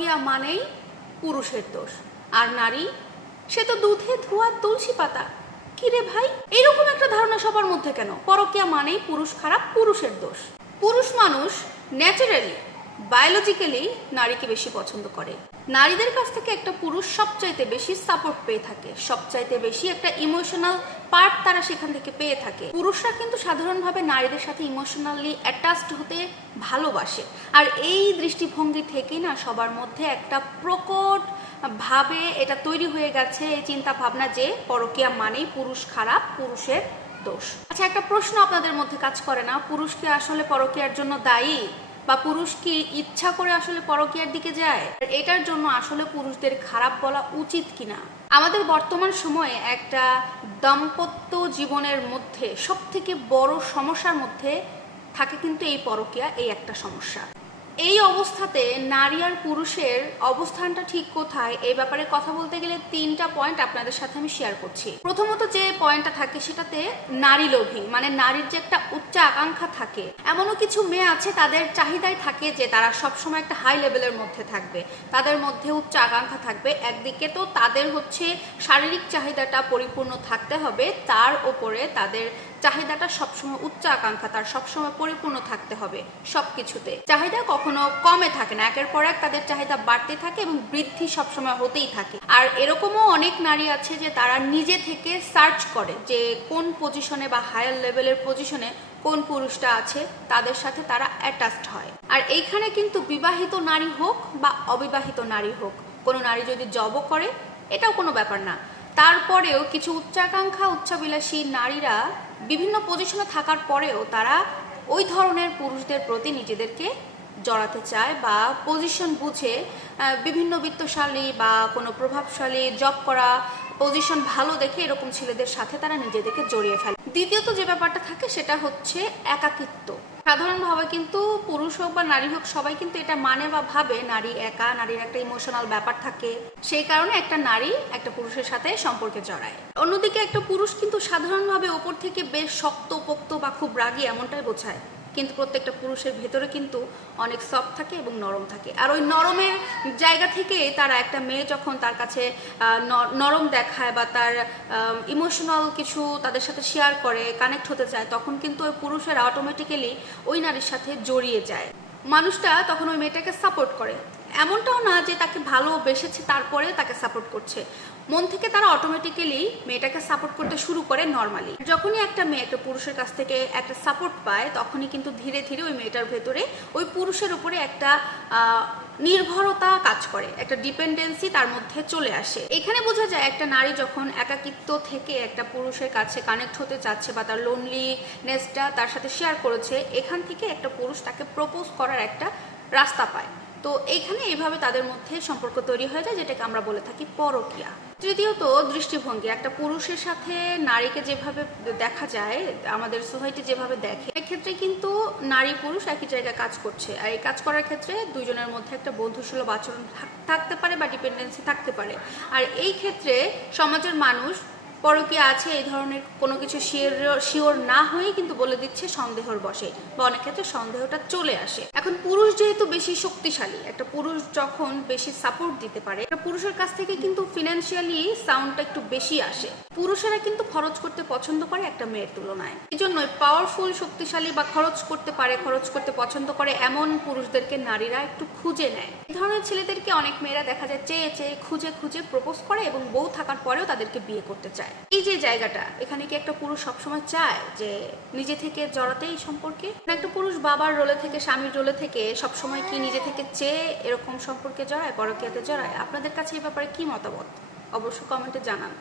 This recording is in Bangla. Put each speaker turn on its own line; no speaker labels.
পরকীয়া মানেই পুরুষের দোষ। আর নারী, সে তো দুধে ধোয়া তুলসী পাতা। কিরে ভাই? এরকম একটা ধারণা সবার মধ্যে কেন? পরকিয়া মানেই পুরুষ খারাপ, পুরুষের দোষ। পুরুষ মানুষ ন্যাচারালি বায়োলজিক্যালি নারীকে বেশি পছন্দ করে। নারীদের কাছ থেকে একটা পুরুষ সবচাইতে বেশি সাপোর্ট পেয়ে থাকে। সবচাইতে বেশি একটা ইমোশনাল পার্ট তারা সেখান থেকে পেয়ে থাকে। পুরুষরা কিন্তু সাধারণভাবে নারীদের সাথে ইমোশনালি অ্যাটাচড হতে ভালোবাসে। আর এই দৃষ্টিভঙ্গি থেকেই না সবার মধ্যে একটা প্রকট ভাবে এটা তৈরি হয়ে গেছে এই চিন্তা ভাবনা যে পরকীয়া মানেই পুরুষ খারাপ, পুরুষের দোষ। আচ্ছা একটা প্রশ্ন আপনাদের মধ্যে কাজ করে না। পুরুষকে আসলে পরকীয়ার জন্য দায়ী? বা পুরুষ কি ইচ্ছা করে আসলে পরকীয়ার দিকে যায়? এটার জন্য আসলে পুরুষদের খারাপ বলা উচিত কিনা? আমাদের বর্তমান সময়ে একটা দাম্পত্য জীবনের মধ্যে সব থেকে বড় সমস্যার মধ্যে থাকে কিন্তু এই পরকীয়া, এই একটা সমস্যা। এই অবস্থাতে নারী আর পুরুষের অবস্থানটা ঠিক কোথায়? এই ব্যাপারে কথা বলতে গেলে তিনটা পয়েন্ট আপনাদের সাথে আমি শেয়ার করছি। প্রথমত যে পয়েন্টটা থাকে সেটাতে নারী লোভী মানে নারীর যে একটা উচ্চ আকাঙ্ক্ষা থাকে, এমনও কিছু মেয়ে আছে তাদের চাহিদাই থাকে যে তারা সবসময় একটা হাই লেভেলের মধ্যে থাকবে। তাদের মধ্যে উচ্চ আকাঙ্ক্ষা থাকবে। একদিকে তো তাদের হচ্ছে শারীরিক চাহিদাটা পরিপূর্ণ থাকতে হবে, তার ওপরে তাদের চাহিদাটা সবসময় উচ্চ আকাঙ্ক্ষা, তার সবসময় পরিপূর্ণ থাকতে হবে সবকিছুতে। চাহিদা কখনো কমে থাকে না, একের পর এক তাদের চাহিদা বাড়তে থাকে এবং বৃদ্ধি সবসময় হতেই থাকে। আর এরকমও অনেক নারী আছে যে তারা নিজে থেকে সার্চ করে যে কোন পজিশনে বা হায়ার লেভেলের পজিশনে কোন পুরুষটা আছে, তাদের সাথে তারা অ্যাটাচড হয়। আর এইখানে কিন্তু বিবাহিত নারী হোক বা অবিবাহিত নারী হোক, কোনো নারী যদি জবও করে, এটাও কোনো ব্যাপার না। তারপরেও কিছু উচ্চাকাঙ্ক্ষা উচ্চাবিলাসী নারীরা বিভিন্ন পজিশনে থাকার পরেও তারা ওই ধরনের পুরুষদের প্রতি নিজেদেরকে জড়াতে চায় বা পজিশন বুঝে বিভিন্ন বিত্তশালী বা কোনো প্রভাবশালী জব করা পজিশন ভালো দেখে এরকম ছেলেদের সাথে তারা নিজেদেরকে জড়িয়ে ফেলে। দ্বিতীয়ত যে ব্যাপারটা থাকে সেটা হচ্ছে একাকিত্ব। সাধারণভাবে কিন্তু পুরুষ হোক বা নারী হোক, সবাই কিন্তু এটা মানে বা ভাবে নারী একা, নারীর একটা ইমোশনাল ব্যাপার থাকে। সেই কারণে একটা নারী একটা পুরুষের সাথে সম্পর্কে জড়ায়। অন্যদিকে একটা পুরুষ কিন্তু সাধারণভাবে ওপর থেকে বেশ শক্ত পোক্ত বা খুব রাগী এমনটাই বোঝায়। কিন্তু প্রত্যেকটা পুরুষের ভেতরে কিন্তু অনেক সফট থাকে এবং নরম থাকে। আর ওই নরমের জায়গা থেকে তারা একটা মেয়ে যখন তার কাছে নরম দেখায় বা তার ইমোশনাল কিছু তাদের সাথে শেয়ার করে কানেক্ট হতে চায়, তখন কিন্তু ওই পুরুষের অটোমেটিক্যালি ওই নারীর সাথে জড়িয়ে যায়। মানুষটা তখন ওই মেয়েটাকে সাপোর্ট করে। এমনটাও না যে তাকে ভালোবেসেছে, তারপরে তাকে সাপোর্ট করছে। মন থেকে তারা অটোমেটিক্যালি মেয়েটাকে সাপোর্ট করতে শুরু করে নর্মালি যখনই একটা মেয়ে একটা পুরুষের কাছ থেকে একটা সাপোর্ট পায়, তখনই কিন্তু ধীরে ধীরে ওই মেয়েটার ভেতরে ওই পুরুষের উপরে একটা নির্ভরতা কাজ করে, একটা ডিপেন্ডেন্সি তার মধ্যে চলে আসে। এখানে বোঝা যায় একটা নারী যখন একাকিত্ব থেকে একটা পুরুষের কাছে কানেক্ট হতে চাচ্ছে বা তার লোনলিনেসটা তার সাথে শেয়ার করেছে, এখান থেকে একটা পুরুষ তাকে প্রপোজ করার একটা রাস্তা পায়। তো এইখানে এইভাবে তাদের মধ্যে সম্পর্ক তৈরি হয়ে যায়, যেটাকে আমরা বলে থাকি পরকিয়া। তৃতীয়ত, দৃষ্টিভঙ্গি। একটা পুরুষের সাথে নারীকে যেভাবে দেখা যায়, আমাদের সোসাইটি যেভাবে দেখে, এক্ষেত্রে কিন্তু নারী পুরুষ একই জায়গায় কাজ করছে। আর এই কাজ করার ক্ষেত্রে দুইজনের মধ্যে একটা বন্ধুসুলভ আচরণ থাকতে পারে বা ডিপেন্ডেন্সি থাকতে পারে। আর এই ক্ষেত্রে সমাজের মানুষ পরকীয়া আছে, এই ধরনের কোনো কিছু শিওর শিওর না হয়েই কিন্তু বলে দিচ্ছে সন্দেহর বসে বা অনেক ক্ষেত্রে সন্দেহটা চলে আসে। এখন পুরুষ যেহেতু বেশি শক্তিশালী, একটা পুরুষ যখন বেশি সাপোর্ট দিতে পারে, একটা পুরুষের কাছ থেকে কিন্তু ফিনান্সিয়ালি সাউন্ডটা একটু বেশি আসে। পুরুষেরা কিন্তু খরচ করতে পছন্দ করে একটা মেয়ের তুলনায়। এই জন্যই পাওয়ারফুল শক্তিশালী বা খরচ করতে পারে, খরচ করতে পছন্দ করে এমন পুরুষদেরকে নারীরা একটু খুঁজে নেয়। এই ধরনের ছেলেদেরকে অনেক মেয়েরা দেখা যায় চেয়ে চেয়ে খুঁজে খুঁজে প্রপোজ করে এবং বউ থাকার পরেও তাদেরকে বিয়ে করতে চায়। এই যে জায়গাটা, এখানে কি একটা পুরুষ সবসময় চায় যে নিজে থেকে জড়াতে এই সম্পর্কে? না, একটা পুরুষ বাবার রোলে থেকে, স্বামীর রোলে থেকে সবসময় কি নিজে থেকে চেয়ে এরকম সম্পর্কে জড়ায়, পরকীয়াতে জড়ায়? আপনাদের কাছে এই ব্যাপারে কি মতামত? অবশ্য কমেন্টে জানান।